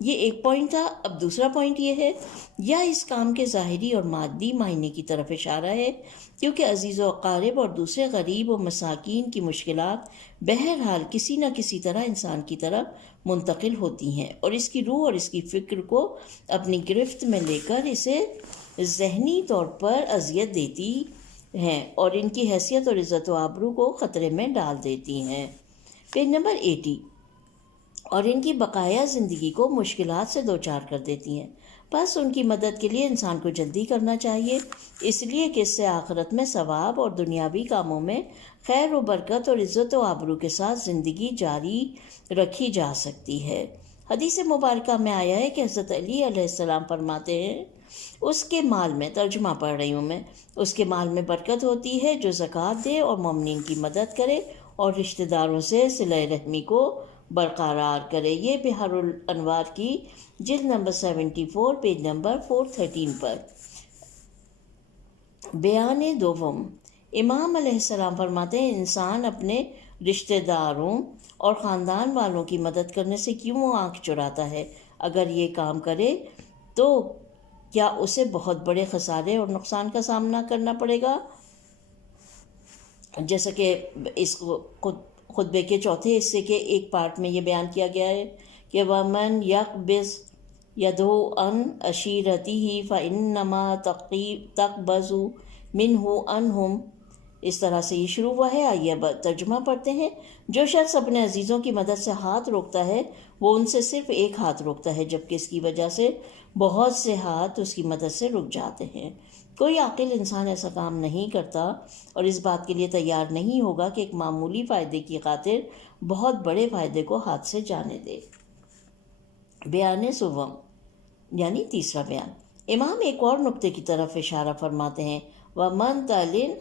یہ ایک پوائنٹ تھا. اب دوسرا پوائنٹ یہ ہے، یا اس کام کے ظاہری اور مادی معنی کی طرف اشارہ ہے، کیونکہ عزیز و اقارب اور دوسرے غریب و مساکین کی مشکلات بہرحال کسی نہ کسی طرح انسان کی طرف منتقل ہوتی ہیں، اور اس کی روح اور اس کی فکر کو اپنی گرفت میں لے کر اسے ذہنی طور پر اذیت دیتی ہیں، اور ان کی حیثیت اور عزت و آبرو کو خطرے میں ڈال دیتی ہیں. Page number 80. اور ان کی بقایا زندگی کو مشکلات سے دوچار کر دیتی ہیں. بس ان کی مدد کے لیے انسان کو جلدی کرنا چاہیے، اس لیے کہ اس سے آخرت میں ثواب اور دنیاوی کاموں میں خیر و برکت اور عزت و آبرو کے ساتھ زندگی جاری رکھی جا سکتی ہے. حدیث مبارکہ میں آیا ہے کہ حضرت علی علیہ السلام فرماتے ہیں، اس کے مال میں، ترجمہ پڑھ رہی ہوں میں، اس کے مال میں برکت ہوتی ہے جو زکوٰۃ دے اور مومنین کی مدد کرے اور رشتہ داروں سے صلہ رحمی کو برقرار کرے. یہ بحر الانوار کی جلد نمبر 74 پیج نمبر 413 پر. بیان دوم. امام علیہ السلام فرماتے ہیں، انسان اپنے رشتہ داروں اور خاندان والوں کی مدد کرنے سے کیوں آنکھ چراتا ہے؟ اگر یہ کام کرے تو کیا اسے بہت بڑے خسارے اور نقصان کا سامنا کرنا پڑے گا؟ جیسا کہ اس خطبے کے چوتھے حصے کے ایک پارٹ میں یہ بیان کیا گیا ہے کہ وَمَنْ يَقْبِضْ يَدَهُ عَنْ عَشِيرَتِهِ فَإِنَّمَا تَقْبَضُ مِنْهُ عَنْهُمْ. اس طرح سے یہ شروع ہوا ہے. آئیے اب ترجمہ پڑھتے ہیں. جو شخص اپنے عزیزوں کی مدد سے ہاتھ روکتا ہے وہ ان سے صرف ایک ہاتھ روکتا ہے، جبکہ اس کی وجہ سے بہت سے ہاتھ اس کی مدد سے رک جاتے ہیں. کوئی عاقل انسان ایسا کام نہیں کرتا اور اس بات کے لیے تیار نہیں ہوگا کہ ایک معمولی فائدے کی خاطر بہت بڑے فائدے کو ہاتھ سے جانے دے. بیان سوم یعنی تیسرا بیان. امام ایک اور نقطے کی طرف اشارہ فرماتے ہیں، وَمَنْ تَلِنْ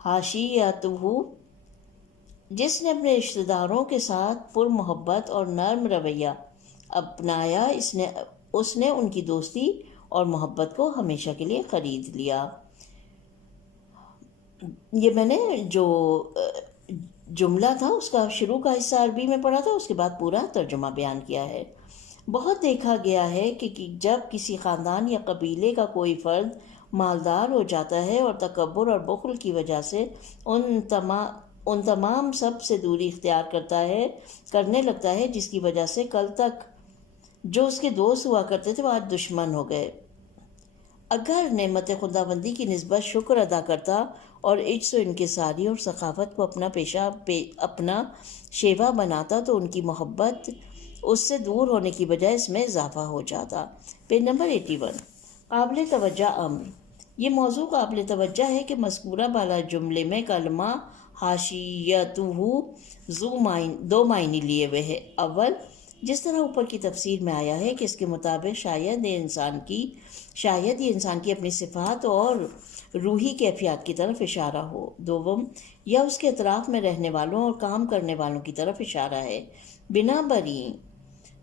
حاشیتہ. جس نے اپنے رشتہ داروں کے ساتھ پر محبت اور نرم رویہ اپنایا، اس نے ان کی دوستی اور محبت کو ہمیشہ کے لیے خرید لیا. یہ میں نے جو جملہ تھا اس کا شروع کا حصہ عربی میں پڑھا تھا، اس کے بعد پورا ترجمہ بیان کیا ہے. بہت دیکھا گیا ہے کہ جب کسی خاندان یا قبیلے کا کوئی فرد مالدار ہو جاتا ہے اور تکبر اور بخل کی وجہ سے ان تمام سب سے دوری اختیار کرنے لگتا ہے، جس کی وجہ سے کل تک جو اس کے دوست ہوا کرتے تھے وہ آج دشمن ہو گئے. اگر نعمت خداوندی کی نسبت شکر ادا کرتا اور عجز و انکساری اور سخاوت کو اپنا شیوا بناتا تو ان کی محبت اس سے دور ہونے کی بجائے اس میں اضافہ ہو جاتا. Page number 81. قابل توجہ امر. یہ موضوع قابل توجہ ہے کہ مذکورہ بالا جملے میں کلمہ حاشیتہ دو معنی لیے ہوئے ہے. اول، جس طرح اوپر کی تفسیر میں آیا ہے کہ اس کے مطابق شاید یہ انسان کی اپنی صفات اور روحی کیفیات کی طرف اشارہ ہو. دوم، یا اس کے اطراف میں رہنے والوں اور کام کرنے والوں کی طرف اشارہ ہے. بنا بری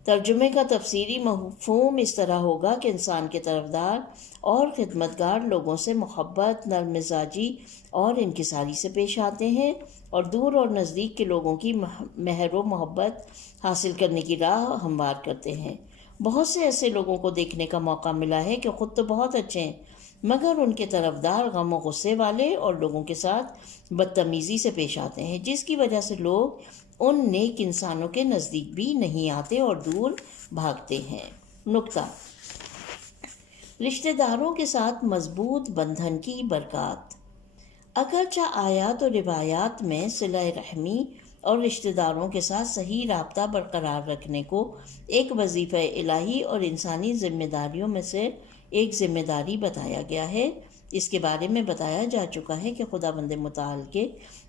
ترجمے کا تفسیری مفہوم اس طرح ہوگا کہ انسان کے طرفدار اور خدمتگار لوگوں سے محبت، نرم مزاجی اور انکساری سے پیش آتے ہیں اور دور اور نزدیک کے لوگوں کی مہر و محبت حاصل کرنے کی راہ ہموار کرتے ہیں. بہت سے ایسے لوگوں کو دیکھنے کا موقع ملا ہے کہ خود تو بہت اچھے ہیں مگر ان کے طرفدار غم و غصے والے اور لوگوں کے ساتھ بدتمیزی سے پیش آتے ہیں، جس کی وجہ سے لوگ ان نیک انسانوں کے نزدیک بھی نہیں آتے اور دور بھاگتے ہیں. نقطہ. رشتہ داروں کے ساتھ مضبوط بندھن کی برکات. اگرچہ آیات و روایات میں صلہ رحمی اور رشتہ داروں کے ساتھ صحیح رابطہ برقرار رکھنے کو ایک وظیفہ الہی اور انسانی ذمہ داریوں میں سے ایک ذمہ داری بتایا گیا ہے، اس کے بارے میں بتایا جا چکا ہے کہ خداوند متعال کے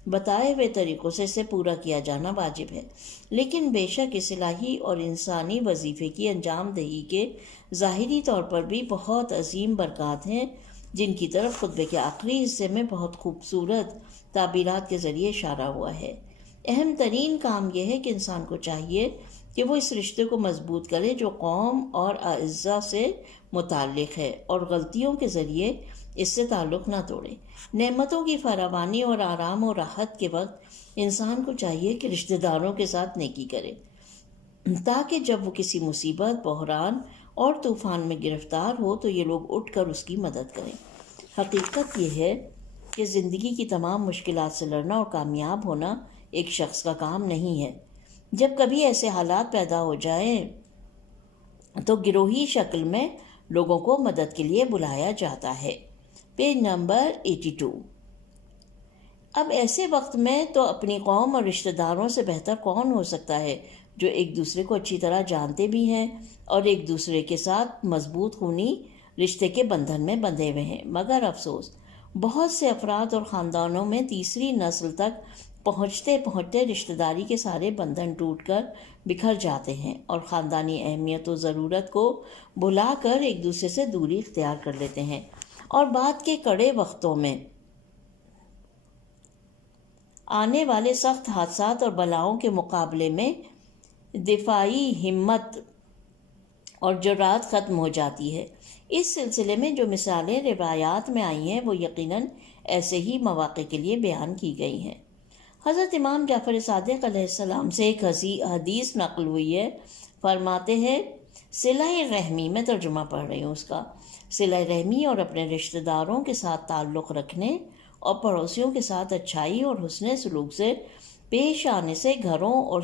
بتائے ہوئے طریقوں سے اسے پورا کیا جانا واجب ہے. لیکن بے شک اس الہی اور انسانی وظیفے کی انجام دہی کے ظاہری طور پر بھی بہت عظیم برکات ہیں، جن کی طرف خطبے کے آخری حصے میں بہت خوبصورت تعبیرات کے ذریعے اشارہ ہوا ہے. اہم ترین کام یہ ہے کہ انسان کو چاہیے کہ وہ اس رشتے کو مضبوط کرے جو قوم اور اعزاء سے متعلق ہے اور غلطیوں کے ذریعے اس سے تعلق نہ توڑے. نعمتوں کی فراوانی اور آرام و راحت کے وقت انسان کو چاہیے کہ رشتہ داروں کے ساتھ نیکی کرے. تاکہ جب وہ کسی مصیبت، بحران اور طوفان میں گرفتار ہو تو یہ لوگ اٹھ کر اس کی مدد کریں۔ حقیقت یہ ہے کہ زندگی کی تمام مشکلات سے لڑنا اور کامیاب ہونا ایک شخص کا کام نہیں ہے۔ جب کبھی ایسے حالات پیدا ہو جائیں تو گروہی شکل میں لوگوں کو مدد کے لیے بلایا جاتا ہے۔ Page number 82۔ اب ایسے وقت میں تو اپنی قوم اور رشتہ داروں سے بہتر کون ہو سکتا ہے جو ایک دوسرے کو اچھی طرح جانتے بھی ہیں اور ایک دوسرے کے ساتھ مضبوط خونی رشتے کے بندھن میں بندھے ہوئے ہیں۔ مگر افسوس، بہت سے افراد اور خاندانوں میں تیسری نسل تک پہنچتے پہنچتے رشتہ داری کے سارے بندھن ٹوٹ کر بکھر جاتے ہیں اور خاندانی اہمیت و ضرورت کو بھلا کر ایک دوسرے سے دوری اختیار کر لیتے ہیں، اور بعد کے کڑے وقتوں میں آنے والے سخت حادثات اور بلاؤں کے مقابلے میں دفاعی ہمت اور جرات ختم ہو جاتی ہے۔ اس سلسلے میں جو مثالیں روایات میں آئی ہیں وہ یقیناً ایسے ہی مواقع کے لیے بیان کی گئی ہیں۔ حضرت امام جعفر صادق علیہ السلام سے ایک حدیث نقل ہوئی ہے، فرماتے ہیں صلہ رحمی، میں ترجمہ پڑھ رہی ہوں اس کا، صلہ رحمی اور اپنے رشتہ داروں کے ساتھ تعلق رکھنے اور پڑوسیوں کے ساتھ اچھائی اور حسن سلوک سے پیش آنے سے گھروں اور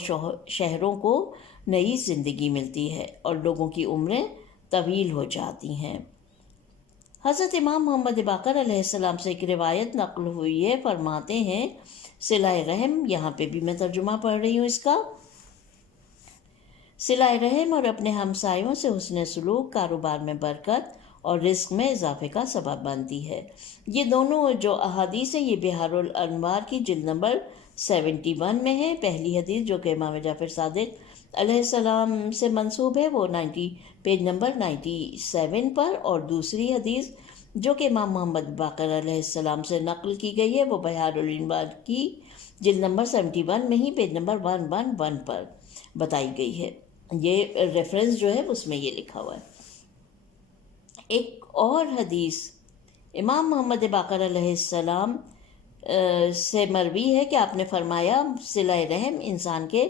شہروں کو نئی زندگی ملتی ہے اور لوگوں کی عمریں طویل ہو جاتی ہیں۔ حضرت امام محمد باقر علیہ السلام سے ایک روایت نقل ہوئی ہے، فرماتے ہیں صلہ رحم، یہاں پہ بھی میں ترجمہ پڑھ رہی ہوں اس کا، صلہ رحم اور اپنے ہمسایوں سے حسن سلوک کاروبار میں برکت اور رزق میں اضافے کا سبب بنتی ہے۔ یہ دونوں جو احادیث ہیں یہ بحار الانوار کی جلد نمبر 71 میں ہے۔ پہلی حدیث جو کہ امام جعفر صادق علیہ السلام سے منسوب ہے وہ پیج نمبر 97 پر، اور دوسری حدیث جو کہ امام محمد باقر علیہ السلام سے نقل کی گئی ہے وہ بحار الانوار کی جلد نمبر 71 میں ہی پیج نمبر 111 پر بتائی گئی ہے۔ یہ ریفرنس جو ہے اس میں یہ لکھا ہوا ہے۔ ایک اور حدیث امام محمد باقر علیہ السلام سے مروی ہے کہ آپ نے فرمایا صلہ رحم انسان کے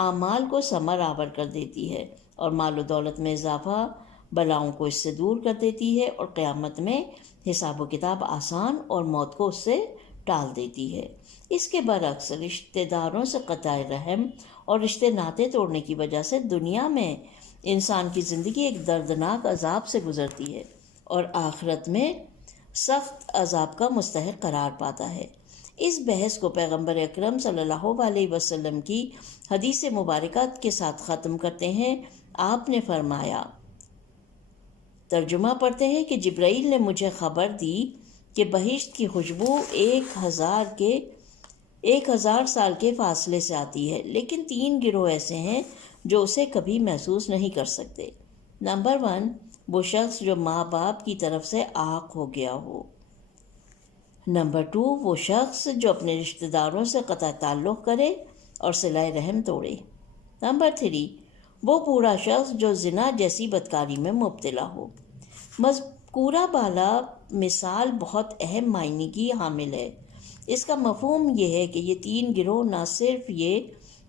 اعمال کو ثمر آور کر دیتی ہے اور مال و دولت میں اضافہ، بلاؤں کو اس سے دور کر دیتی ہے اور قیامت میں حساب و کتاب آسان اور موت کو اس سے ٹال دیتی ہے۔ اس کے برعکس رشتہ داروں سے قطع رحم اور رشتے ناطے توڑنے کی وجہ سے دنیا میں انسان کی زندگی ایک دردناک عذاب سے گزرتی ہے اور آخرت میں سخت عذاب کا مستحق قرار پاتا ہے۔ اس بحث کو پیغمبر اکرم صلی اللہ علیہ وسلم کی حدیث مبارکہ کے ساتھ ختم کرتے ہیں۔ آپ نے فرمایا، ترجمہ پڑھتے ہیں کہ جبرائیل نے مجھے خبر دی کہ بہشت کی خوشبو 1000 سال کے فاصلے سے آتی ہے، لیکن 3 گروہ ایسے ہیں جو اسے کبھی محسوس نہیں کر سکتے۔ نمبر 1، وہ شخص جو ماں باپ کی طرف سے عاق ہو گیا ہو۔ نمبر 2، وہ شخص جو اپنے رشتہ داروں سے قطع تعلق کرے اور صلہ رحم توڑے۔ نمبر 3، وہ بوڑھا شخص جو زنا جیسی بدکاری میں مبتلا ہو۔ مذکورہ بالا مثال بہت اہم معنی کی حامل ہے۔ اس کا مفہوم یہ ہے کہ یہ 3 گروہ نہ صرف یہ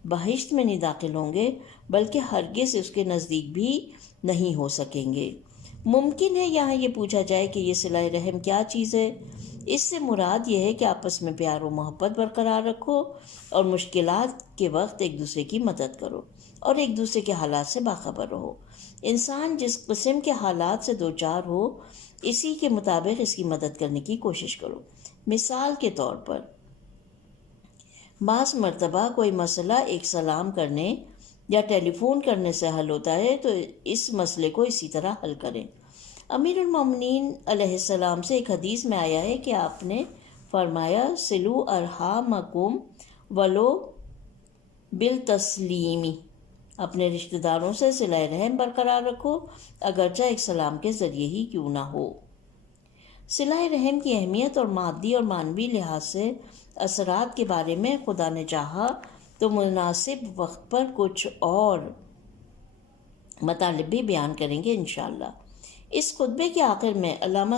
بہشت میں نہیں داخل ہوں گے بلکہ ہرگز اس کے نزدیک بھی نہیں ہو سکیں گے۔ ممکن ہے یہاں یہ پوچھا جائے کہ یہ صلہ رحم کیا چیز ہے؟ اس سے مراد یہ ہے کہ آپس میں پیار و محبت برقرار رکھو اور مشکلات کے وقت ایک دوسرے کی مدد کرو اور ایک دوسرے کے حالات سے باخبر رہو۔ انسان جس قسم کے حالات سے دوچار ہو اسی کے مطابق اس کی مدد کرنے کی کوشش کرو۔ مثال کے طور پر بعض مرتبہ کوئی مسئلہ ایک سلام کرنے یا ٹیلی فون کرنے سے حل ہوتا ہے تو اس مسئلے کو اسی طرح حل کریں۔ امیر المومنین علیہ السلام سے ایک حدیث میں آیا ہے کہ آپ نے فرمایا صلوا ارحامکم ولو بالتسلیمی، اپنے رشتہ داروں سے صلہ رحم برقرار رکھو اگرچہ ایک سلام کے ذریعے ہی کیوں نہ ہو۔ صلہ رحم کی اہمیت اور مادی اور معنوی لحاظ سے اثرات کے بارے میں خدا نے چاہا تو مناسب وقت پر کچھ اور مطالب بھی بیان کریں گے انشاءاللہ۔ اس خطبے کے آخر میں علامہ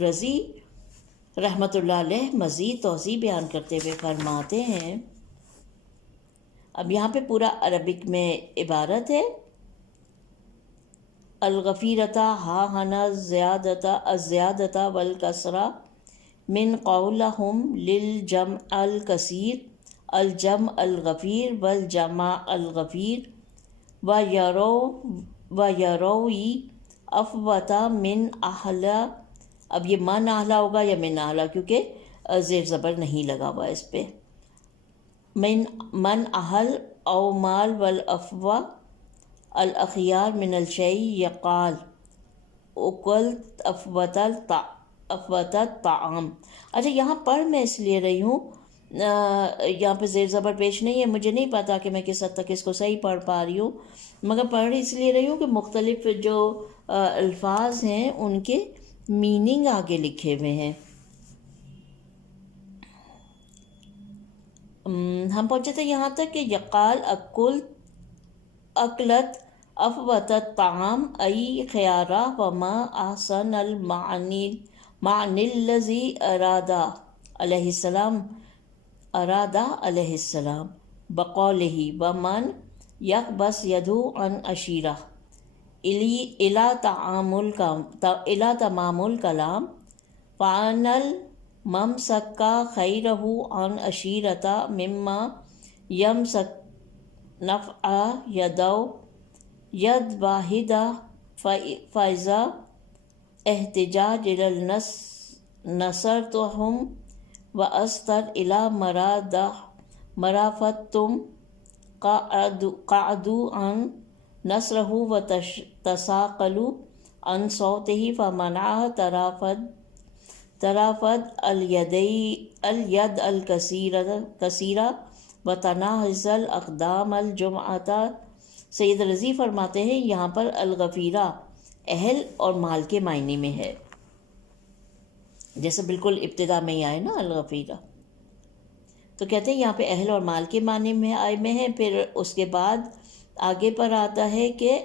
رضی رحمۃ اللہ علیہ مزید توضیح بیان کرتے ہوئے فرماتے ہیں، اب یہاں پہ پورا عربک میں عبارت ہے. الغفیرتا ہا ہنا زیادتا الزیادتا والکسرہ من قولہم للجمع الکثیر الجمع الغفیر والجمع الغفیر ویروی افوتا من اہلا. اب یہ من اہلا ہوگا یا من اہلا کیونکہ زیر زبر نہیں لگا ہوا اس پہ. من اہل او مال والافوا الاخیار من الشیء یقال اکلت افوت طعام. اچھا یہاں پڑھ میں اس لیے رہی ہوں، یہاں پہ زیر زبر پیش نہیں ہے، مجھے نہیں پتا کہ میں کس حد تک اس کو صحیح پڑھ پا رہی ہوں، مگر پڑھ اس لیے رہی ہوں کہ مختلف جو الفاظ ہیں ان کے میننگ آگے لکھے ہوئے ہیں. ہم پہنچے تھے یہاں تک کہ یقال اکلت افوتت طعام ای خیارہ وما احسن المعنی الذی ارادہ علیہ السلام بقولہ ومن یقبس یدہ عن عشیرہ الی تمام الکلام فعن الممسک خیرہ عن عشیرتا مما یمسک نفع ید واحدہ فائزہ احتجاج نصرتہم واستر الی مرافتم قعدوا عن نصرہ وتساقلوا عن صوتہ فمنع ترافد الید الکثیرہ وتناہز الاقدام الجمعۃ. سید رضی فرماتے ہیں یہاں پر الغفیرہ اہل اور مال کے معنی میں ہے، جیسے بالکل ابتدا میں ہی آئے نا الغفیرہ، تو کہتے ہیں یہاں پہ اہل اور مال کے معنی میں ہیں. پھر اس کے بعد آگے پر آتا ہے کہ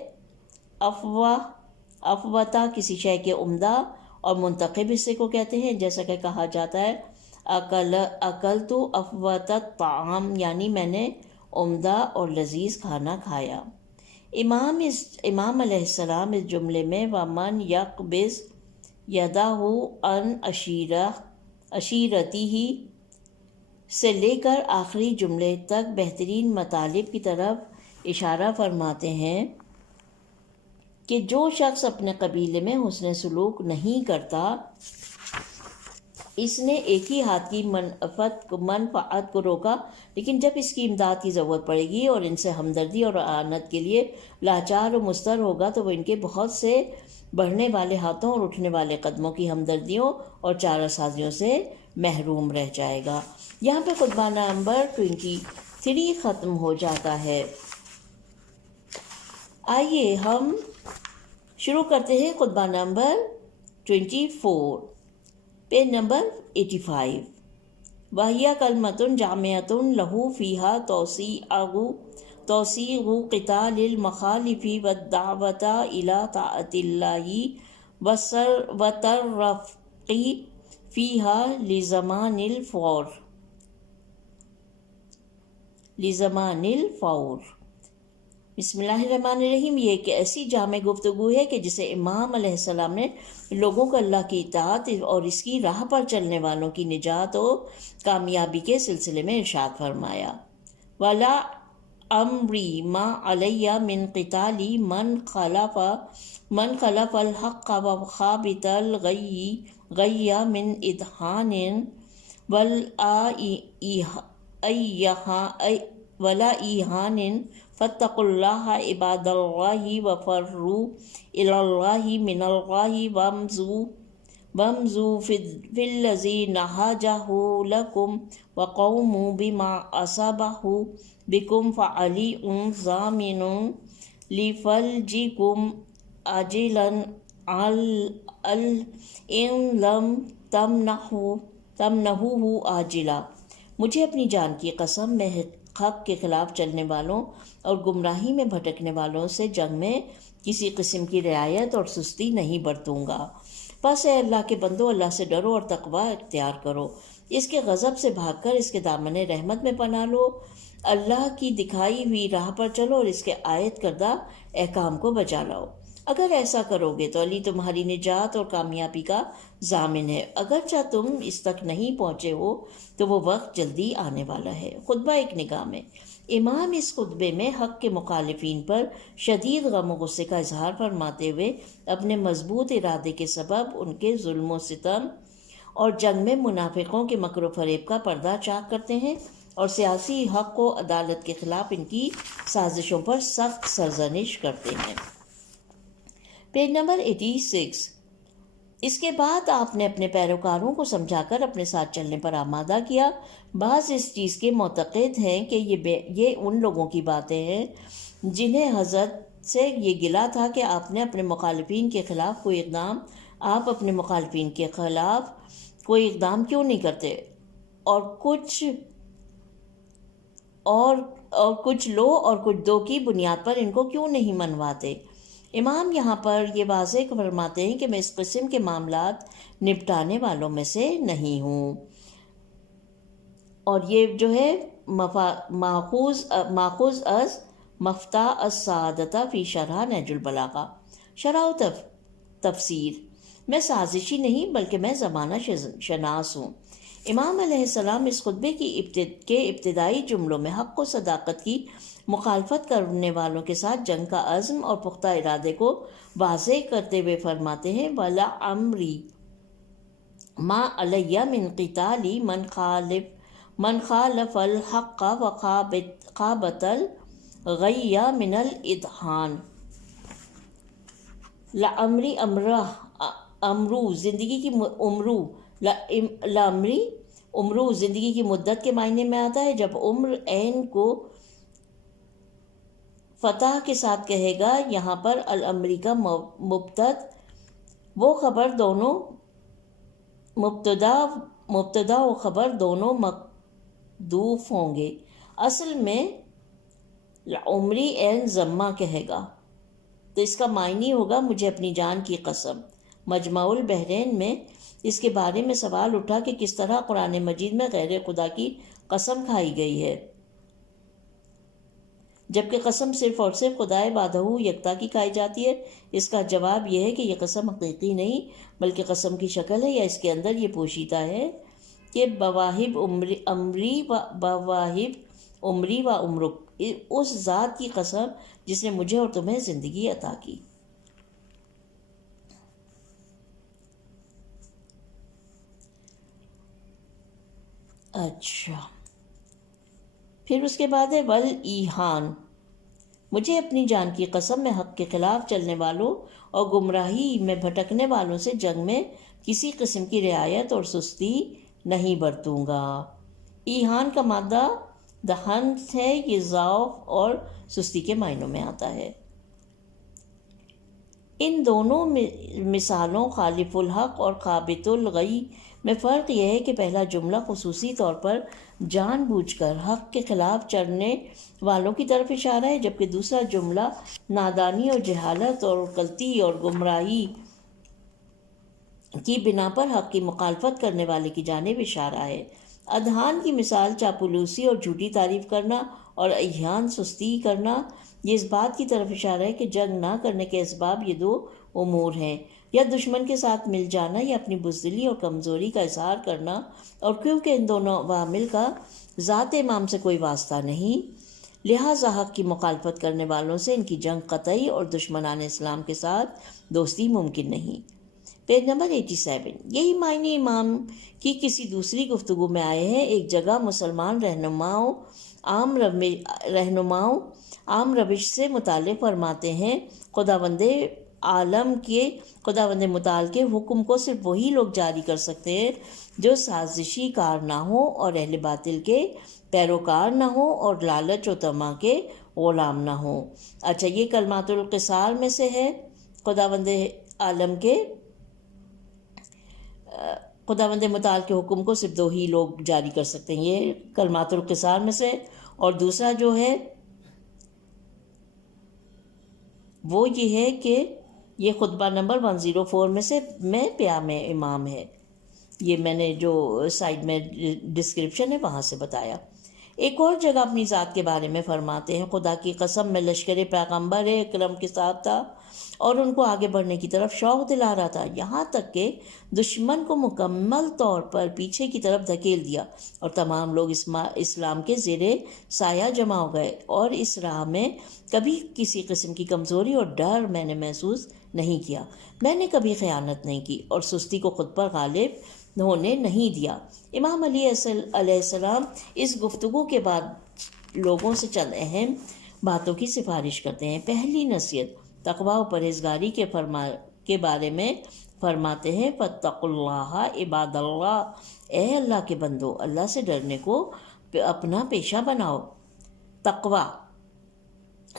افوتا کسی شے کے عمدہ اور منتخب حصے کو کہتے ہیں، جیسا کہ کہا جاتا ہے اکلت افوتت طعام، یعنی میں نے عمدہ اور لذیذ کھانا کھایا. امام علیہ السلام اس جملے میں ومن یقبض یدہ عن عشیرتہ سے لے کر آخری جملے تک بہترین مطالب کی طرف اشارہ فرماتے ہیں کہ جو شخص اپنے قبیلے میں حسن سلوک نہیں کرتا، اس نے ایک ہی ہاتھ کی منفعت کو روکا، لیکن جب اس کی امداد کی ضرورت پڑے گی اور ان سے ہمدردی اور اعانت کے لیے لاچار و مضطر ہوگا تو وہ ان کے بہت سے بڑھنے والے ہاتھوں اور اٹھنے والے قدموں کی ہمدردیوں اور چارہ سازیوں سے محروم رہ جائے گا. یہاں پہ خطبہ نمبر 23 ختم ہو جاتا ہے. آئیے ہم شروع کرتے ہیں خطبہ نمبر 24، پیج نمبر 85. وَهِيَ كَلْمَةٌ جَامِعَةٌ لَهُ فِيهَا تَوْسِيعُ قِتَالِ الْمُخَالِفِ وَالدَّعْوَةِ إِلَى طَاعَةِ اللَّهِ وَالتَّرَفُّقِ فِيهَا لِزَمَانِ الْفَوْرِ. بسم اللہ الرحمن الرحیم. یہ ایک ایسی جامع گفتگو ہے کہ جسے امام علیہ السلام نے لوگوں کو اللہ کی اطاعت اور اس کی راہ پر چلنے والوں کی نجات و کامیابی کے سلسلے میں ارشاد فرمایا. وَلَا أَمْرِي مَا عَلَيَّ مِنْ قِتَالِ مَنْ خَلَفَ الْحَقَّ وَخَابِتَ الْغَيَّ مِنْ إِدْحَانٍ وَلَا إِيهَانٍ فَاتَّقُوا اللَّهَ عِبَادَ اللَّهِ وَفَرُّوا إِلَى اللَّهِ مِنَ اللَّهِ وَامْضُوا فِي الَّذِي نَهَجَهُ لَكُمْ وَقَوْمُوا بِمَا أَصَابَهُ بِكُمْ فَعَلِيٌّ ضَامِنٌ لِفَلْجِكُمْ عَاجِلًا إِن لَمْ تَمْنَحُوهُ عَاجِلًا. مجھے اپنی جان کی قسم، میں حق کے خلاف چلنے والوں اور گمراہی میں بھٹکنے والوں سے جنگ میں کسی قسم کی رعایت اور سستی نہیں برتوں گا. بس اے اللہ کے بندو، اللہ سے ڈرو اور تقوی اختیار کرو، اس کے غضب سے بھاگ کر اس کے دامن رحمت میں پناہ لو اللہ کی دکھائی ہوئی راہ پر چلو اور اس کے عائد کردہ احکام کو بجا لاؤ۔ اگر ایسا کرو گے تو علی تمہاری نجات اور کامیابی کا ضامن ہے۔ اگرچہ تم اس تک نہیں پہنچے ہو تو وہ وقت جلدی آنے والا ہے۔ خطبہ ایک نگاہ میں امام اس خطبے میں حق کے مخالفین پر شدید غم و غصے کا اظہار فرماتے ہوئے اپنے مضبوط ارادے کے سبب ان کے ظلم و ستم اور جنگ میں منافقوں کے مکر و فریب کا پردہ چاک کرتے ہیں اور سیاسی حق و عدالت کے خلاف ان کی سازشوں پر سخت سرزنش کرتے ہیں۔ Page number 86۔ اس کے بعد آپ نے اپنے پیروکاروں کو سمجھا کر اپنے ساتھ چلنے پر آمادہ کیا۔ بعض اس چیز کے معتقد ہیں کہ یہ ان لوگوں کی باتیں ہیں جنہیں حضرت سے یہ گلہ تھا کہ آپ اپنے مخالفین کے خلاف کوئی اقدام کیوں نہیں کرتے اور کچھ لو اور کچھ دو کی بنیاد پر ان کو کیوں نہیں منواتے۔ امام یہاں پر یہ واضح فرماتے ہیں کہ میں اس قسم کے معاملات نپٹانے والوں میں سے نہیں ہوں، اور یہ جو ہے ماخوذ از مفتاح السعادتہ فی شرح نہج البلاغہ، شرح و تفسیر۔ میں سازشی نہیں بلکہ میں زمانہ شناس ہوں۔ امام علیہ السلام اس خطبے کے ابتدائی جملوں میں حق و صداقت کی مخالفت کرنے والوں کے ساتھ جنگ کا عزم اور پختہ ارادے کو واضح کرتے ہوئے فرماتے ہیں وَلَعَمْرِي مَا عَلَيَّ مِنْ قِتَالِ مَنْ خَالَفَ الْحَقَّ وَخَابَتَ الْغَيَّ مِنَ الْإِدْحَانِ۔ لَعَمْرِی امرو زندگی کی مدت کے معنی میں آتا ہے۔ جب عمر عین کو فتح کے ساتھ کہے گا، یہاں پر الامری کا مبتدا و خبر دونوں محذوف ہوں گے۔ اصل میں عمری عین ضمہ کہے گا تو اس کا معنی ہوگا مجھے اپنی جان کی قسم۔ مجمع البحرین میں اس کے بارے میں سوال اٹھا کہ کس طرح قرآن مجید میں غیر خدا کی قسم کھائی گئی ہے جبکہ قسم صرف اور صرف خدائے وحدہ یکتا کی کھائی جاتی ہے۔ اس کا جواب یہ ہے کہ یہ قسم حقیقی نہیں بلکہ قسم کی شکل ہے، یا اس کے اندر یہ پوشیدہ ہے کہ بواہب عمری و عمرک، اس ذات کی قسم جس نے مجھے اور تمہیں زندگی عطا کی۔ اچھا، پھر اس کے بعد ہے والایحان، مجھے اپنی جان کی قسم میں حق کے خلاف چلنے والوں اور گمراہی میں بھٹکنے والوں سے جنگ میں کسی قسم کی رعایت اور سستی نہیں برتوں گا۔ ایحان کا مادہ دہن ہے، یہ ضعف اور سستی کے معنوں میں آتا ہے۔ ان دونوں مثالوں خالف الحق اور خابط الغی میں فرق یہ ہے کہ پہلا جملہ خصوصی طور پر جان بوجھ کر حق کے خلاف چلنے والوں کی طرف اشارہ ہے، جبکہ دوسرا جملہ نادانی اور جہالت اور غلطی اور گمراہی کی بنا پر حق کی مخالفت کرنے والے کی جانب اشارہ ہے۔ ادھان کی مثال چاپلوسی اور جھوٹی تعریف کرنا، اور ایحان سستی کرنا۔ یہ اس بات کی طرف اشارہ ہے کہ جنگ نہ کرنے کے اسباب یہ دو امور ہیں، یا دشمن کے ساتھ مل جانا یا اپنی بزدلی اور کمزوری کا اظہار کرنا، اور کیونکہ ان دونوں عوامل کا ذات امام سے کوئی واسطہ نہیں، لہٰذا حق کی مخالفت کرنے والوں سے ان کی جنگ قطعی اور دشمنان اسلام کے ساتھ دوستی ممکن نہیں۔ Page number 87۔ یہی معنی امام کی کسی دوسری گفتگو میں آئے ہیں۔ ایک جگہ مسلمان رہنماؤں عام روش سے متعلق فرماتے ہیں خداوند متعال کے حکم کو صرف وہی لوگ جاری کر سکتے ہیں جو سازشی کار نہ ہوں اور اہل باطل کے پیروکار نہ ہوں اور لالچ و طمع کے غلام نہ ہوں۔ اچھا، یہ کلمات القصار میں سے ہے۔ خداوند متعال کے حکم کو صرف دو ہی لوگ جاری کر سکتے ہیں، یہ کلمات القصار میں سے۔ اور دوسرا جو ہے وہ یہ ہے کہ یہ خطبہ نمبر 104 میں پیام امام ہے، یہ میں نے جو سائڈ میں ڈسکرپشن ہے وہاں سے بتایا۔ ایک اور جگہ اپنی ذات کے بارے میں فرماتے ہیں، خدا کی قسم میں لشکر پیغمبر اکرم کے ساتھ تھا اور ان کو آگے بڑھنے کی طرف شوق دلا رہا تھا، یہاں تک کہ دشمن کو مکمل طور پر پیچھے کی طرف دھکیل دیا اور تمام لوگ اسلام کے زیر سایہ جمع ہو گئے، اور اس راہ میں کبھی کسی قسم کی کمزوری اور ڈر میں نے محسوس نہیں کیا۔ میں نے کبھی خیانت نہیں کی اور سستی کو خود پر غالب ہونے نہیں دیا۔ امام علی علیہ السلام اس گفتگو کے بعد لوگوں سے چند اہم باتوں کی سفارش کرتے ہیں۔ پہلی نصیحت تقوی و پرہیزگاری کے بارے میں فرماتے ہیں، فاتقوا اللہ عباد اللہ، اے اللہ کے بندو، اللہ سے ڈرنے کو اپنا پیشہ بناؤ۔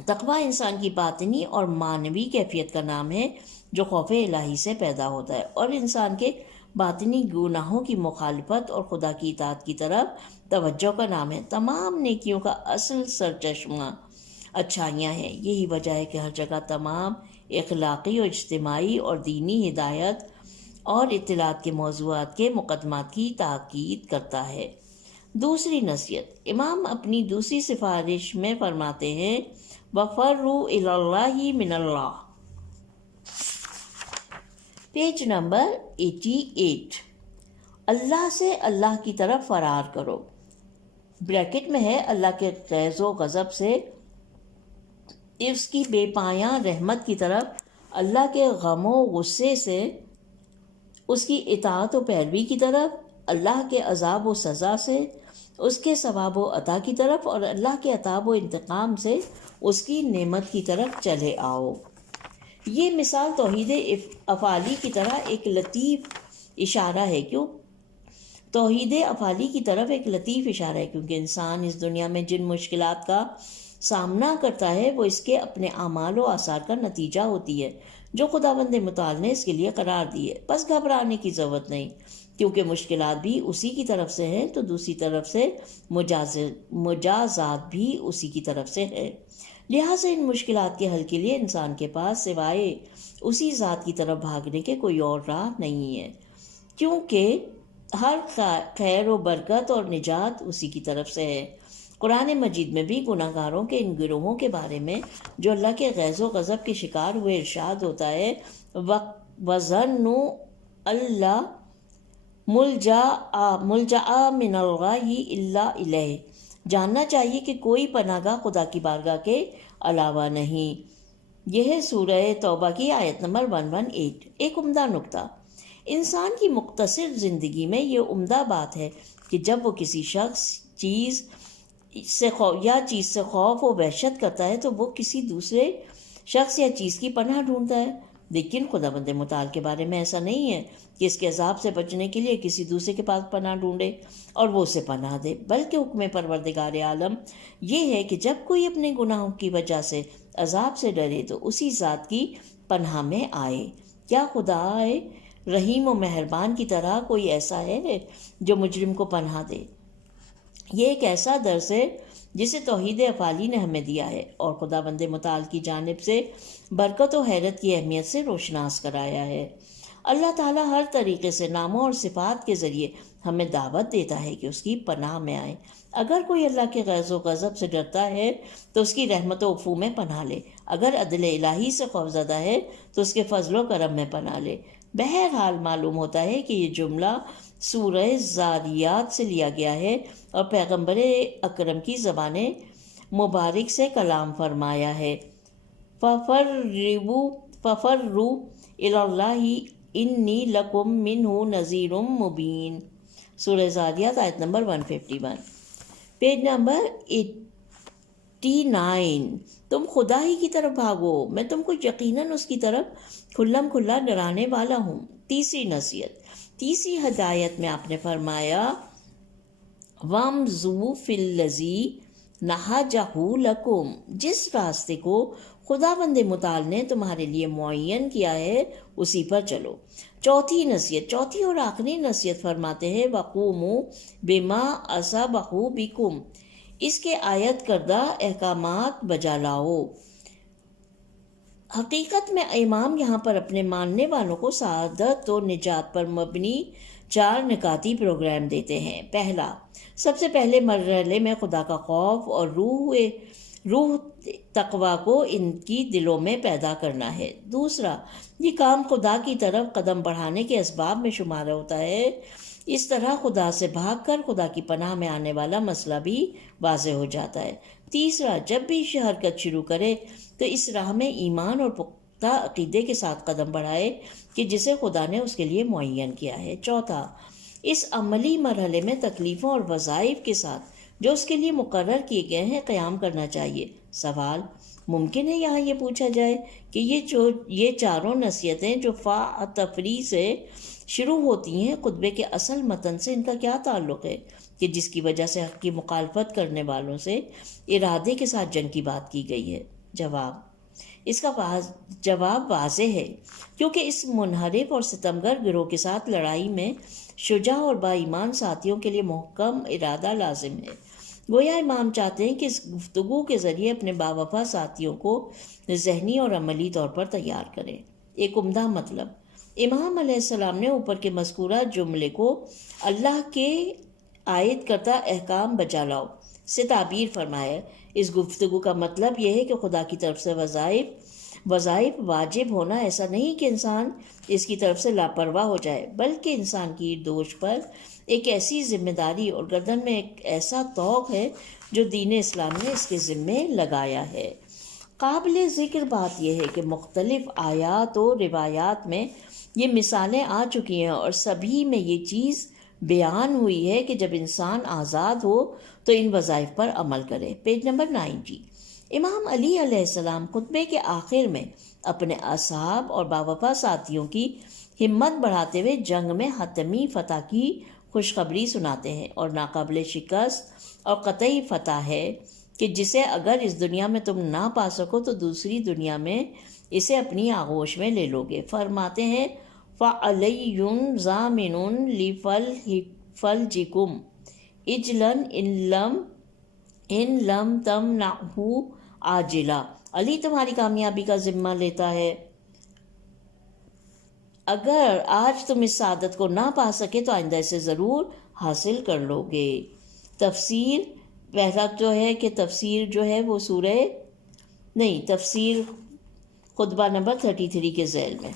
تقوی انسان کی باطنی اور معنوی کیفیت کا نام ہے جو خوف الہی سے پیدا ہوتا ہے اور انسان کے باطنی گناہوں کی مخالفت اور خدا کی اطاعت کی طرف توجہ کا نام ہے۔ تمام نیکیوں کا اصل سرچشمہ اچھائیاں ہیں۔ یہی وجہ ہے کہ ہر جگہ تمام اخلاقی و اجتماعی اور دینی ہدایت اور اطلاعات کے موضوعات کے مقدمات کی تاکید کرتا ہے۔ دوسری نصیحت، امام اپنی دوسری سفارش میں فرماتے ہیں، وَفَرُّوا إِلَى اللَّهِ مِنَ اللَّهِ، پیج نمبر 88، اللہ سے اللہ کی طرف فرار کرو، بریکٹ میں ہے اللہ کے غیظ و غضب سے، اس کی بے پایاں رحمت کی طرف، اللہ کے غم و غصے سے، اس کی اطاعت و پیروی کی طرف، اللہ کے عذاب و سزا سے، اس کے ثواب و عطا کی طرف، اور اللہ کے عتاب و انتقام سے اس کی نعمت کی طرف چلے آؤ۔ یہ مثال توحید افعالی کی طرح ایک لطیف اشارہ ہے توحید افعالی کی طرف ایک لطیف اشارہ ہے، کیونکہ انسان اس دنیا میں جن مشکلات کا سامنا کرتا ہے وہ اس کے اپنے اعمال و آثار کا نتیجہ ہوتی ہے جو خداوند متعال نے اس کے لیے قرار دی ہے۔ بس گھبرانے کی ضرورت نہیں، کیونکہ مشکلات بھی اسی کی طرف سے ہیں تو دوسری طرف سے مجازات بھی اسی کی طرف سے ہے۔ لہٰذا ان مشکلات کے حل کے لیے انسان کے پاس سوائے اسی ذات کی طرف بھاگنے کے کوئی اور راہ نہیں ہے، کیونکہ ہر خیر و برکت اور نجات اسی کی طرف سے ہے۔ قرآن مجید میں بھی گناہ گاروں کے ان گروہوں کے بارے میں جو اللہ کے غیظ و غضب کے شکار ہوئے ارشاد ہوتا ہے، وَظَنُّوا أَلَّا ملجأ من اللہ الا الیہ، جاننا چاہیے کہ کوئی پناہ گاہ خدا کی بارگاہ کے علاوہ نہیں۔ یہ ہے سورہ توبہ کی آیت نمبر 118۔ ایک عمدہ نکتہ، انسان کی مختصر زندگی میں یہ عمدہ بات ہے کہ جب وہ کسی شخص چیز سے خوف و وحشت کرتا ہے تو وہ کسی دوسرے شخص یا چیز کی پناہ ڈھونڈتا ہے، لیکن خداوند متعال کے بارے میں ایسا نہیں ہے کہ اس کے عذاب سے بچنے کے لیے کسی دوسرے کے پاس پناہ ڈھونڈے اور وہ اسے پناہ دے، بلکہ حکم پروردگار عالم یہ ہے کہ جب کوئی اپنے گناہوں کی وجہ سے عذاب سے ڈرے تو اسی ذات کی پناہ میں آئے۔ کیا خدا رحیم و مہربان کی طرح کوئی ایسا ہے جو مجرم کو پناہ دے؟ یہ ایک ایسا درس ہے جسے توحید افعالی نے ہمیں دیا ہے اور خداوند متعال کی جانب سے برکت و حیرت کی اہمیت سے روشناس کرایا ہے۔ اللہ تعالیٰ ہر طریقے سے ناموں اور صفات کے ذریعے ہمیں دعوت دیتا ہے کہ اس کی پناہ میں آئیں۔ اگر کوئی اللہ کے غیظ و غضب سے ڈرتا ہے تو اس کی رحمت و عفو میں پناہ لے، اگر عدل الہی سے خوفزدہ ہے تو اس کے فضل و کرم میں پناہ لے۔ بہرحال معلوم ہوتا ہے کہ یہ جملہ سورہ زاریات سے لیا گیا ہے اور پیغمبر اکرم کی زبان مبارک سے کلام فرمایا ہے۔ فَفَرُّوا إِلَى اللَّهِ إِنِّي لَكُم مِّنْهُ نَذِيرٌ مُّبِينٌ، سورہ زاریات آیت نمبر 151، پیج نمبر 89۔ تم خدا ہی کی طرف بھاگو، میں تم کو یقیناً اس کی طرف کھلم کھلا ڈرانے والا ہوں۔ تیسری نصیحت، تیسری ہدایت میں آپ نے فرمایا، وَامْضُوا فِي الَّذِي نَهَجَهُ لَكُمْ، جس راستے کو خداوند متعال نے تمہارے لیے معین کیا ہے اسی پر چلو۔ چوتھی نصیحت، چوتھی اور آخری نصیحت فرماتے ہیں، وَقُومُوا بِمَا أَصَابَهُ بِكُمْ، اس کے عائد کردہ احکامات بجا لاؤ۔ حقیقت میں امام یہاں پر اپنے ماننے والوں کو سعادت و نجات پر مبنی 4 نکاتی پروگرام دیتے ہیں۔ پہلا، سب سے پہلے مرحلے میں خدا کا خوف اور روح تقوی کو ان کی دلوں میں پیدا کرنا ہے۔ دوسرا، یہ کام خدا کی طرف قدم بڑھانے کے اسباب میں شمار ہوتا ہے۔ اس طرح خدا سے بھاگ کر خدا کی پناہ میں آنے والا مسئلہ بھی واضح ہو جاتا ہے۔ تیسرا، جب بھی حرکت شروع کرے تو اس راہ میں ایمان اور پختہ عقیدے کے ساتھ قدم بڑھائے کہ جسے خدا نے اس کے لیے معین کیا ہے۔ چوتھا، اس عملی مرحلے میں تکلیفوں اور وظائف کے ساتھ جو اس کے لیے مقرر کیے گئے ہیں قیام کرنا چاہیے۔ سوال، ممکن ہے یہاں یہ پوچھا جائے کہ یہ چاروں نصیحتیں جو تفریح سے شروع ہوتی ہیں خطبے کے اصل متن سے ان کا کیا تعلق ہے کہ جس کی وجہ سے حق کی مخالفت کرنے والوں سے ارادے کے ساتھ جنگ کی بات کی گئی ہے؟ جواب، اس کا جواب واضح ہے، کیونکہ اس منحرف اور ستمگر گروہ کے ساتھ لڑائی میں شجاع اور با ایمان ساتھیوں کے لیے محکم ارادہ لازم ہے۔ گویا امام چاہتے ہیں کہ اس گفتگو کے ذریعے اپنے باوفا ساتھیوں کو ذہنی اور عملی طور پر تیار کریں۔ ایک عمدہ مطلب، امام علیہ السلام نے اوپر کے مذکورہ جملے کو اللہ کے عائد کردہ احکام بجا لاؤ سے تعبیر فرمایا۔ اس گفتگو کا مطلب یہ ہے کہ خدا کی طرف سے وظائف واجب ہونا ایسا نہیں کہ انسان اس کی طرف سے لاپرواہ ہو جائے، بلکہ انسان کی دوش پر ایک ایسی ذمہ داری اور گردن میں ایک ایسا طوق ہے جو دین اسلام نے اس کے ذمے لگایا ہے۔ قابل ذکر بات یہ ہے کہ مختلف آیات و روایات میں یہ مثالیں آ چکی ہیں اور سبھی میں یہ چیز بیان ہوئی ہے کہ جب انسان آزاد ہو تو ان وظائف پر عمل کرے۔ Page number 90۔ امام علی علیہ السلام خطبے کے آخر میں اپنے اصحاب اور باوفا ساتھیوں کی ہمت بڑھاتے ہوئے جنگ میں حتمی فتح کی خوشخبری سناتے ہیں اور ناقابل شکست اور قطعی فتح ہے کہ جسے اگر اس دنیا میں تم نہ پا سکو تو دوسری دنیا میں اسے اپنی آغوش میں لے لو گے۔ فرماتے ہیں فَعَلَيٌّ ضَامِنٌ لِفَلْجِكُمْ اِجْلًا إِن لَمْ تَمْنَعْهُ عَاجِلًا۔ علی تمہاری کامیابی کا ذمہ لیتا ہے، اگر آج تم اس سعادت کو نہ پا سکے تو آئندہ اسے ضرور حاصل کر لو گے۔ تفسیر، پہلا جو ہے کہ تفسیر جو ہے وہ تفسیر خطبہ نمبر 33 کے ذیل میں۔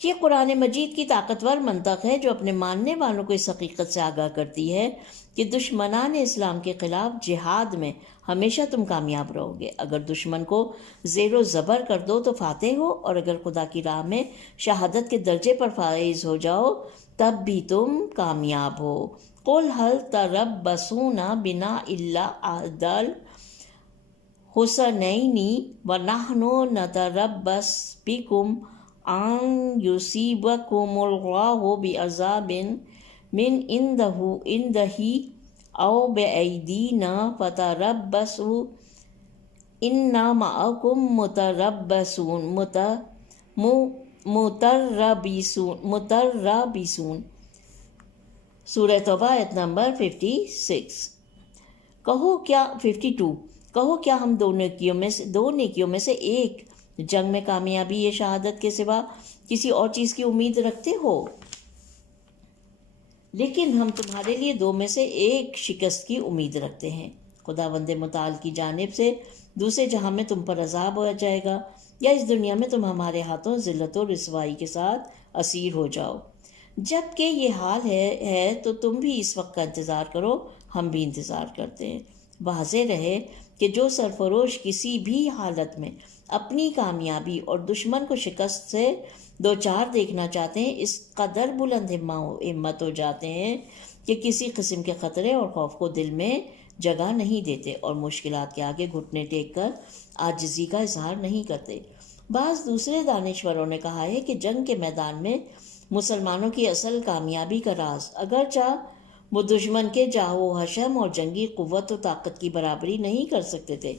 یہ قرآن مجید کی طاقتور منطق ہے جو اپنے ماننے والوں کو اس حقیقت سے آگاہ کرتی ہے کہ دشمنان اسلام کے خلاف جہاد میں ہمیشہ تم کامیاب رہو گے۔ اگر دشمن کو زیر و زبر کر دو تو فاتح ہو، اور اگر خدا کی راہ میں شہادت کے درجے پر فائز ہو جاؤ تب بھی تم کامیاب ہو۔ قُلْ هَلْ تَرَبَّصُونَ بِنَا إِلَّا إِحْدَى الْحُسْنَيْنِ وَنَحْنُ نَتَرَبَّصُ بِكُمْ أَن يُصِيبَكُمُ اللَّهُ بِعَذَابٍ مِّنْ عِندِهِ أَوْ بِأَيْدِينَا فَتَرَبَّصُوا إِنَّا مَعَكُمْ مُتَرَبِّصُونَ۔ سورہ توبہ آیت نمبر 52۔ کہو کیا ہم دو نیکیوں میں سے ایک جنگ میں کامیابی یا شہادت کے سوا کسی اور چیز کی امید رکھتے ہو؟ لیکن ہم تمہارے لیے دو میں سے ایک شکست کی امید رکھتے ہیں۔ خداوند متعال کی جانب سے دوسرے جہاں میں تم پر عذاب ہو جائے گا، یا اس دنیا میں تم ہمارے ہاتھوں ذلت و رسوائی کے ساتھ اسیر ہو جاؤ۔ جب کہ یہ حال ہے تو تم بھی اس وقت کا انتظار کرو، ہم بھی انتظار کرتے ہیں۔ واضح رہے کہ جو سرفروش کسی بھی حالت میں اپنی کامیابی اور دشمن کو شکست سے دوچار دیکھنا چاہتے ہیں، اس قدر بلند ہمت ہو جاتے ہیں کہ کسی قسم کے خطرے اور خوف کو دل میں جگہ نہیں دیتے اور مشکلات کے آگے گھٹنے ٹیک کر عاجزی کا اظہار نہیں کرتے۔ بعض دوسرے دانشوروں نے کہا ہے کہ جنگ کے میدان میں مسلمانوں کی اصل کامیابی کا راز، اگرچہ وہ دشمن کے جاہو حشم اور جنگی قوت و طاقت کی برابری نہیں کر سکتے تھے،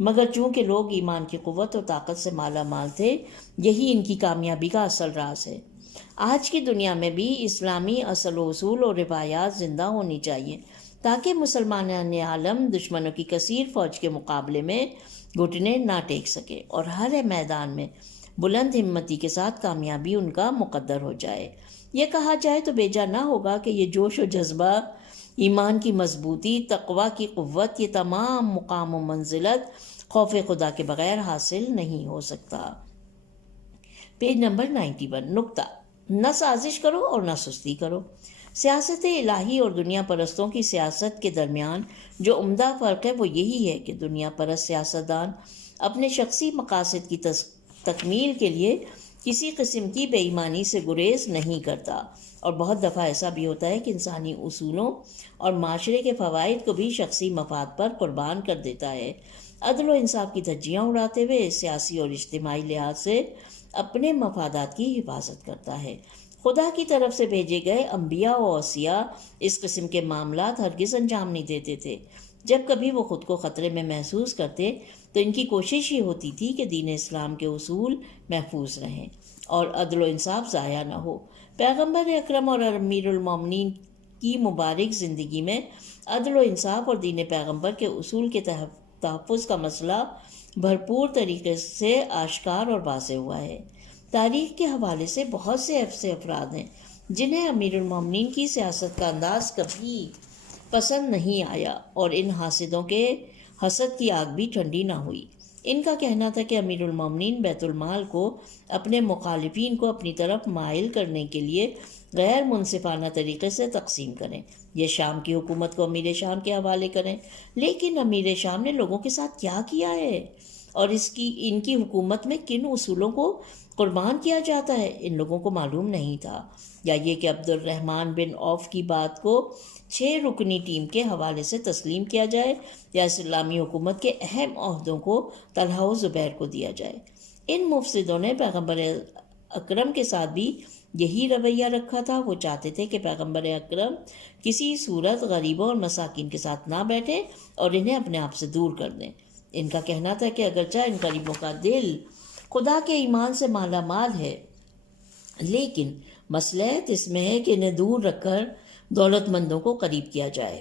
مگر چونکہ لوگ ایمان کی قوت و طاقت سے مالا مال تھے، یہی ان کی کامیابی کا اصل راز ہے۔ آج کی دنیا میں بھی اسلامی اصل و اصول اور روایات زندہ ہونی چاہیے تاکہ مسلمان عالم دشمنوں کی کثیر فوج کے مقابلے میں گھٹنے نہ ٹیک سکیں اور ہر میدان میں بلند ہمتی کے ساتھ کامیابی ان کا مقدر ہو جائے۔ یہ کہا جائے تو بیجا نہ ہوگا کہ یہ جوش و جذبہ، ایمان کی مضبوطی، تقویٰ کی قوت، یہ تمام مقام و منزلت خوف خدا کے بغیر حاصل نہیں ہو سکتا۔ پیج نمبر 91 نکتہ: نہ سازش کرو اور نہ سستی کرو۔ سیاست الہی اور دنیا پرستوں کی سیاست کے درمیان جو عمدہ فرق ہے وہ یہی ہے کہ دنیا پرست سیاستدان اپنے شخصی مقاصد کی تکمیل کے لیے کسی قسم کی بے ایمانی سے گریز نہیں کرتا، اور بہت دفعہ ایسا بھی ہوتا ہے کہ انسانی اصولوں اور معاشرے کے فوائد کو بھی شخصی مفاد پر قربان کر دیتا ہے۔ عدل و انصاف کی دھجیاں اڑاتے ہوئے سیاسی اور اجتماعی لحاظ سے اپنے مفادات کی حفاظت کرتا ہے۔ خدا کی طرف سے بھیجے گئے انبیاء و اوصیاء اس قسم کے معاملات ہرگز انجام نہیں دیتے تھے۔ جب کبھی وہ خود کو خطرے میں محسوس کرتے تو ان کی کوشش یہ ہوتی تھی کہ دین اسلام کے اصول محفوظ رہیں اور عدل و انصاف ضائع نہ ہو۔ پیغمبر اکرم اور امیر المومنین کی مبارک زندگی میں عدل و انصاف اور دین پیغمبر کے اصول کے تحفظ کا مسئلہ بھرپور طریقے سے آشکار اور واضح ہوا ہے۔ تاریخ کے حوالے سے بہت سے ایسے افراد ہیں جنہیں امیر المومنین کی سیاست کا انداز کبھی پسند نہیں آیا اور ان حاسدوں کے حسد کی آگ بھی ٹھنڈی نہ ہوئی۔ ان کا کہنا تھا کہ امیر المومنین بیت المال کو اپنے مخالفین کو اپنی طرف مائل کرنے کے لیے غیر منصفانہ طریقے سے تقسیم کریں، یہ شام کی حکومت کو امیر شام کے حوالے کریں۔ لیکن امیر شام نے لوگوں کے ساتھ کیا کیا ہے اور ان کی حکومت میں کن اصولوں کو قربان کیا جاتا ہے، ان لوگوں کو معلوم نہیں تھا۔ یا یہ کہ عبد الرحمن بن عوف کی بات کو 6 رکنی ٹیم کے حوالے سے تسلیم کیا جائے یا اسلامی حکومت کے اہم عہدوں کو طلحہ و زبیر کو دیا جائے۔ ان مفسدوں نے پیغمبر اکرم کے ساتھ بھی یہی رویہ رکھا تھا۔ وہ چاہتے تھے کہ پیغمبر اکرم کسی صورت غریبوں اور مساکین کے ساتھ نہ بیٹھیں اور انہیں اپنے آپ سے دور کر دیں۔ ان کا کہنا تھا کہ اگرچہ ان غریبوں کا دل خدا کے ایمان سے مالا مال ہے، لیکن مصلحت اس میں ہے کہ انہیں دور رکھ کر دولت مندوں کو قریب کیا جائے۔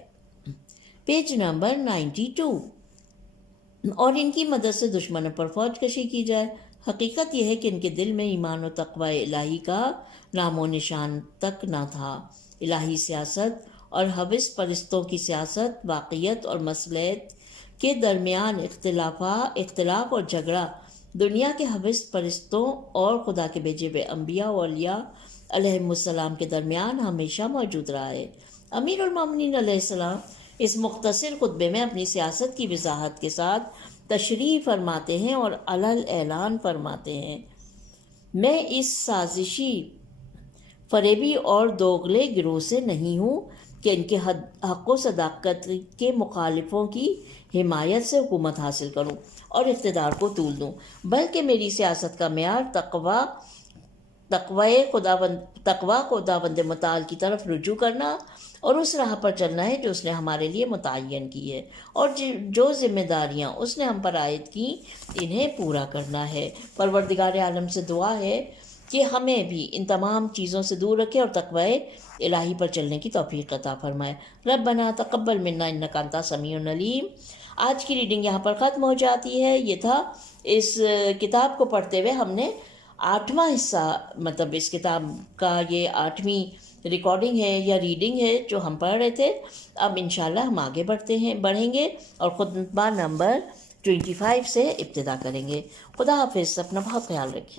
پیج نمبر 92 اور ان کی مدد سے دشمنوں پر فوج کشی کی جائے۔ حقیقت یہ ہے کہ ان کے دل میں ایمان و تقوی الہی کا نام و نشان تک نہ تھا۔ الہی سیاست اور حوث پرستوں کی سیاست، واقعیت اور مصلحت کے درمیان اختلاف اور جھگڑا دنیا کے حوث پرستوں اور خدا کے بھیجے ہوئے انبیاء و اولیاء علیہم السلام کے درمیان ہمیشہ موجود رہا ہے۔ امیر المومنین علیہ السلام اس مختصر خطبے میں اپنی سیاست کی وضاحت کے ساتھ تشریح فرماتے ہیں اور علل اعلان فرماتے ہیں: میں اس سازشی، فریبی اور دوغلے گروہ سے نہیں ہوں کہ ان کے حق و صداقت کے مخالفوں کی حمایت سے حکومت حاصل کروں اور اقتدار کو طول دوں، بلکہ میری سیاست کا معیار تقوی خداوند متعال کی طرف رجوع کرنا اور اس راہ پر چلنا ہے جو اس نے ہمارے لیے متعین کی ہے، اور جو ذمہ داریاں اس نے ہم پر عائد کی انہیں پورا کرنا ہے۔ پروردگار عالم سے دعا ہے کہ ہمیں بھی ان تمام چیزوں سے دور رکھے اور تقوی الہی پر چلنے کی توفیق عطا فرمائے۔ ربنا تقبل منا انک انت السمیع العلیم۔ آج کی ریڈنگ یہاں پر ختم ہو جاتی ہے۔ یہ تھا اس کتاب کو پڑھتے ہوئے ہم نے 8واں حصہ، مطلب اس کتاب کا یہ 8ویں ریکارڈنگ ہے یا ریڈنگ ہے جو ہم پڑھ رہے تھے۔ اب انشاءاللہ ہم آگے بڑھیں گے اور خطبہ نمبر 25 سے ابتدا کریں گے۔ خدا حافظ، اپنا بہت خیال رکھیے۔